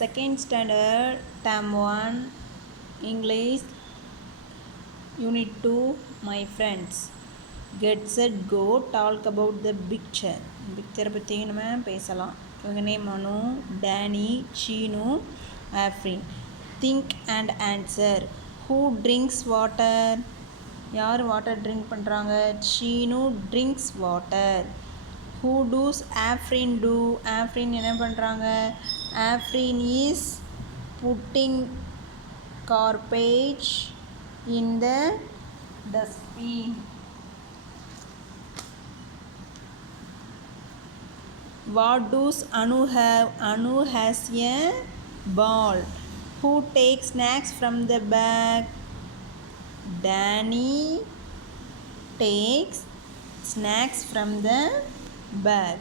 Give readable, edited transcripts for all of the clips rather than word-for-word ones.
Second standard, term 1, English, unit 2, my friends. Get set go, talk about the picture. Picture பற்றி நம்ம பேசலாம். இவங்க name Manu, Danny, Seenu, Afrin. Think and answer. Who drinks water? யார் water drink பண்ணுறாங்க? Seenu drinks water. Who does Afrin do? Afrin என்ன பண்ணுறாங்க? Afrin is putting garbage in the dustbin. What does Anu have? Anu has a ball. Who takes snacks from the bag? Danny takes snacks from the bag.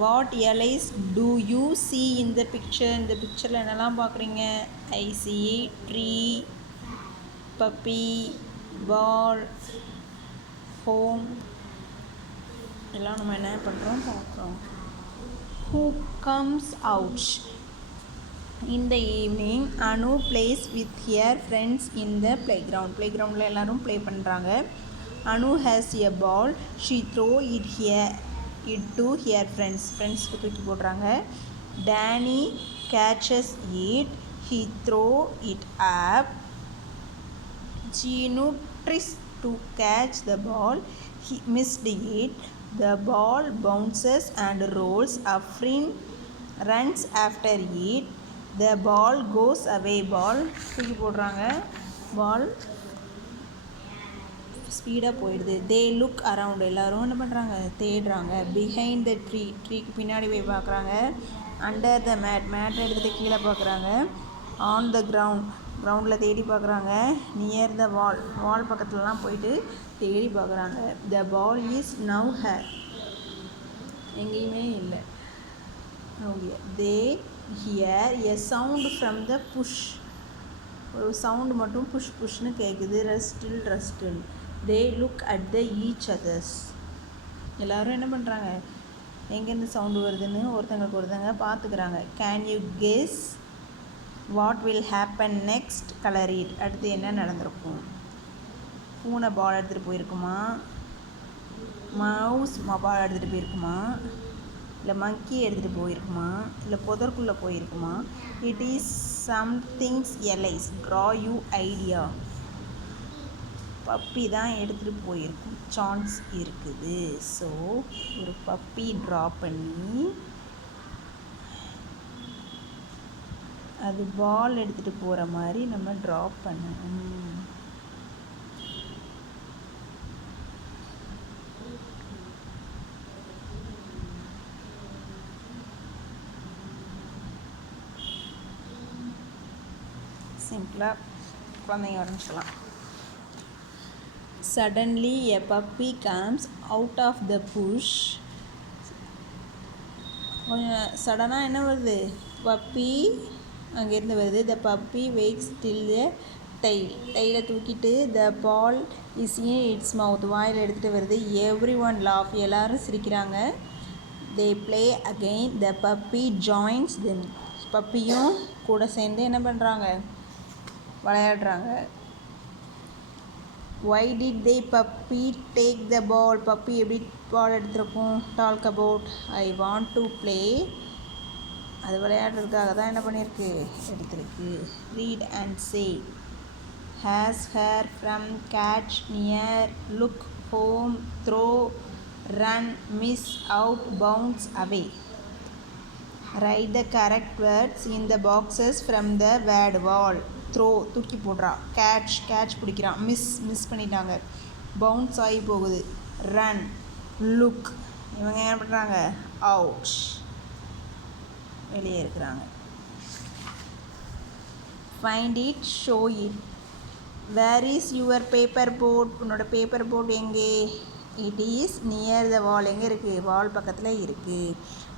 What yellows do you see in the picture? இந்த பிக்சரில் என்னெல்லாம் பார்க்குறீங்க? I see tree, puppy, ball, home. எல்லாம் நம்ம என்ன பண்ணுறோம் பார்க்குறோம். Who comes out? In the evening, Anu plays with her friends in the playground. Playgroundல எல்லாரும் ப்ளே பண்ணுறாங்க. Anu has a ball. She throw it to her friends. ஃப்ரெண்ட்ஸ்க்கு தூக்கி போடுறாங்க. Danny catches it. He throw it up. Chinu tries to catch the ball. He missed it. The ball bounces and rolls. Afrin runs after it. The ball goes away. Ball தூக்கி போடுறாங்க. Ball ஸ்பீடாக போயிடுது. They look around. எல்லோரும் என்ன பண்ணுறாங்க? தேடுறாங்க. Behind the ட்ரீக்கு பின்னாடி போய் பார்க்குறாங்க. அண்டர் த மேட் எடுத்துகிட்டு கீழே பார்க்குறாங்க. ஆன் த கிரவுண்டில் தேடி பார்க்குறாங்க. நியர் த வால் பக்கத்துலலாம் போயிட்டு தேடி பார்க்குறாங்க. The ball is now here. எங்கேயுமே இல்லை. They hear a sound from the bush. ஒரு சவுண்டு மட்டும் புஷ்னு கேட்குது. Rustle. They look at the each others. எல்லோரும் என்ன பண்ணுறாங்க? எங்கேருந்து சவுண்டு வருதுன்னு ஒருத்தங்க பார்த்துக்கிறாங்க. Can you guess what will happen next? Colour it. அடுத்து என்ன நடந்திருக்கும்? பூனை பால் எடுத்துகிட்டு போயிருக்குமா? மவுஸ் பால் எடுத்துகிட்டு போயிருக்குமா? இல்லை மங்கி எடுத்துகிட்டு போயிருக்குமா? இல்லை புதற்குள்ளே போயிருக்குமா? It is somethings else. Draw you idea. Puppy தான் எடுத்துகிட்டு போயிருக்கும் சான்ஸ் இருக்குது. ஸோ ஒரு பப்பி ட்ரா பண்ணி அது பால் எடுத்துகிட்டு போகிற மாதிரி நம்ம ட்ரா பண்ணணும். சிம்பிளாக குழந்தைங்க ஆரம்பிச்சிக்கலாம். Suddenly a puppy comes out of the bush. கொஞ்சம் சடனாக என்ன வருது? பப்பி அங்கேருந்து வருது. த பப்பி வெயிட்ஸ் டில் த டெய்லை தூக்கிட்டு த பால் இஸ் இன் இட்ஸ் மவுத். வாயில் எடுத்துகிட்டு வருது. Everyone laugh. எல்லோரும் சிரிக்கிறாங்க. They play again. The puppy joins them. பப்பியும் கூட சேர்ந்து என்ன பண்ணுறாங்க? விளையாடுறாங்க. Why did they puppy take the ball? Puppy எப்படி பால் எடுத்துருக்கும்? Talk about. I want to play. அது விளையாடுறதுக்காக தான் என்ன பண்ணியிருக்கு? எடுத்துருக்கு. Read and say. Has hear from catch near look home throw run miss out bounce away. Write the correct words in the boxes from the word wall. Throw தூக்கி போடுறா. Catch பிடிக்கிறான். Miss பண்ணிட்டாங்க. பவுன்ஸ் ஆகி போகுது. Run. Look. இவங்க என்ன பண்ணுறாங்க? Out. வெளியே இருக்கிறாங்க. Find it. Show it. Where is your paper board? உன்னோட பேப்பர் போர்ட் எங்கே? It is near the wall. எங்கே இருக்குது? வால் பக்கத்தில் இருக்குது.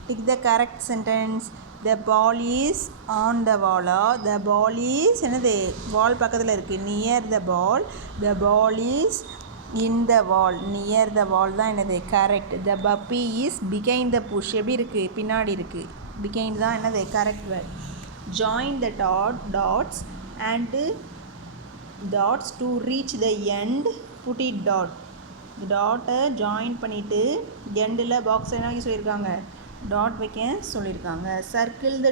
Tick the correct sentence. The ball is on the வாலா? த பால் இஸ் என்னது? வால் பக்கத்தில் இருக்குது. Near the ball. The ball is in the wall. Near the wall தான் என்னது? Correct. The puppy is behind the bush. எப்படி இருக்குது? பின்னாடி இருக்குது. பிகைண்ட் தான் என்னது? Correct word. join the dots and dots to reach the end, put it dot. இந்த டாட்டை join பண்ணிவிட்டு எண்டில் பாக்ஸ் என்ன வைக்க சொல்லியிருக்காங்க, டாட் வைக்க சொல்லியிருக்காங்க. Circle the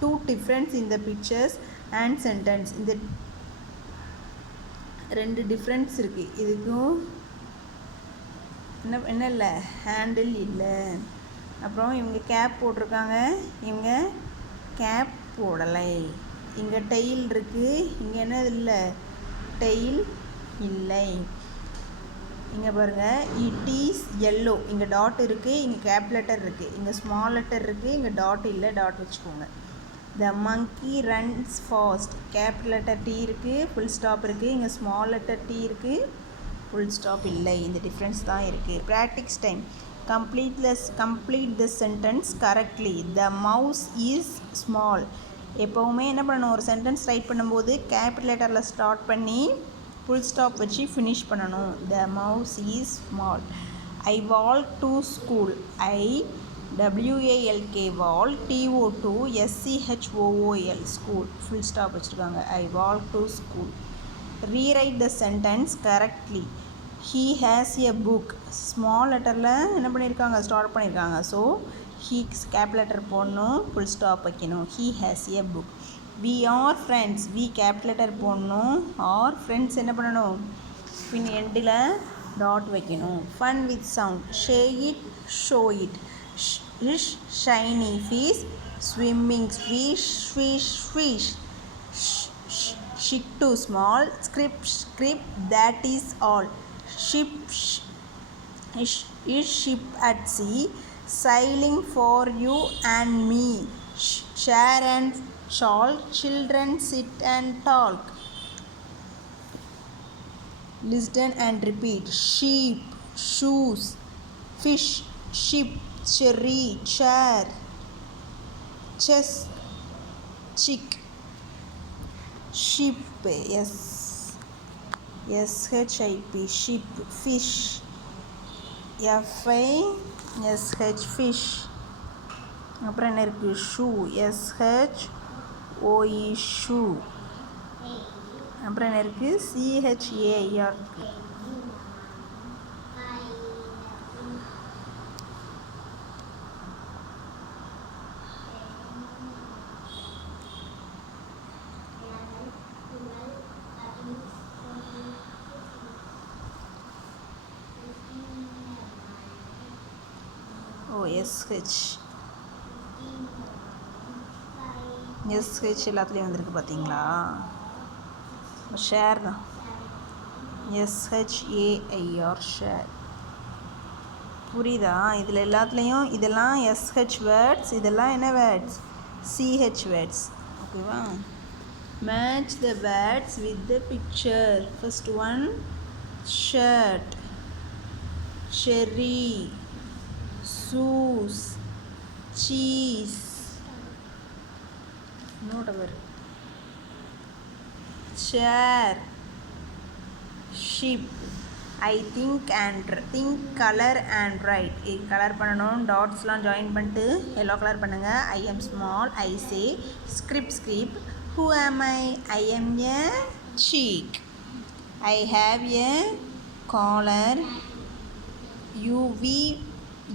two difference in the pictures and sentence. இந்த ரெண்டு டிஃப்ரென்ஸ் இருக்குது. இதுக்கும் என்ன இல்லை, ஹேண்டில் இல்லை. அப்புறம் இவங்க கேப் போட்டிருக்காங்க, இவங்க கேப் போடலை. இங்கே டெயில் இருக்குது, இங்கே என்ன இல்லை, டெயில் இல்லை. இங்கே பாருங்கள், இட் இஸ் எல்லோ. இங்கே டாட் இருக்குது, இங்கே கேப் லெட்டர் இருக்குது, இங்கே ஸ்மால் லெட்டர் இருக்குது, இங்கே டாட் இல்லை, டாட் வச்சுக்கோங்க. The monkey runs fast. Cap letter T இருக்குது, ஃபுல் ஸ்டாப் இருக்குது. இங்கே ஸ்மால் லெட்டர் டி இருக்குது, ஃபுல் ஸ்டாப் இல்லை. இந்த டிஃப்ரென்ஸ் தான் இருக்குது. Practice time. Complete the sentence correctly. The mouse is small. எப்போவுமே என்ன பண்ணணும், ஒரு சென்டென்ஸ் ரைட் பண்ணும்போது கேபிட்டல் லெட்டரில் ஸ்டார்ட் பண்ணி ஃபுல் ஸ்டாப் வச்சு ஃபினிஷ் பண்ணணும். The mouse is small. I walk to school. WALK walk, TO2 SCHOOL school, full stop வச்சுருக்காங்க. ஐ walk to school. Rewrite the sentence correctly. He has a book. Small லெட்டரில் என்ன பண்ணியிருக்காங்க, start பண்ணியிருக்காங்க. So he cap letter போடணும், full stop வைக்கணும். He has a book. We are friends. We cap letter போடணும். Are friends என்ன பண்ணணும், பின் எண்டில் டாட் வைக்கணும். Fun with sound. Say it, show it. Fish, shiny fish, swimming fish, fish fish. Ship too small. Script that is all. Ship is ship at sea, sailing for you and me. Share and shawl. Children sit and talk. Listen and repeat. Sheep, shoes, fish, ship, cherry, chair, chess, chick. Sheep, SHIP, sheep. Fish, FISH, fish. அப்புறம் என்ன இருக்குது, shoe, SHOE, shoe. அப்புறம் என்ன இருக்குது, CHAR. SH எல்லாத்துலேயும் வந்திருக்கு பார்த்தீங்களா. Share தான், SHAIR, ஷேர். புரியுதா? இதில் எல்லாத்துலேயும் இதெல்லாம் SH வேர்ட்ஸ், இதெல்லாம் என்ன வேர்ட்ஸ், CH வேர்ட்ஸ். ஓகேவா? Match the words with the picture. First one, shirt, cherry, shoes, cheese. Note chair, sheep. I think and think, color and write. Colour பண்ணணும், டாட்ஸ்லாம் join பண்ணிட்டு yellow colour பண்ணுங்கள். I am small, I say. Script. Who am I? I am a cheek. I have a collar.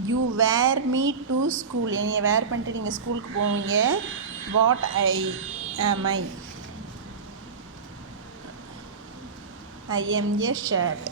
You wear me to school. என்னைய வேர் பண்ணிட்டு நீங்கள் ஸ்கூலுக்கு போவீங்க. What am I? I am a shirt.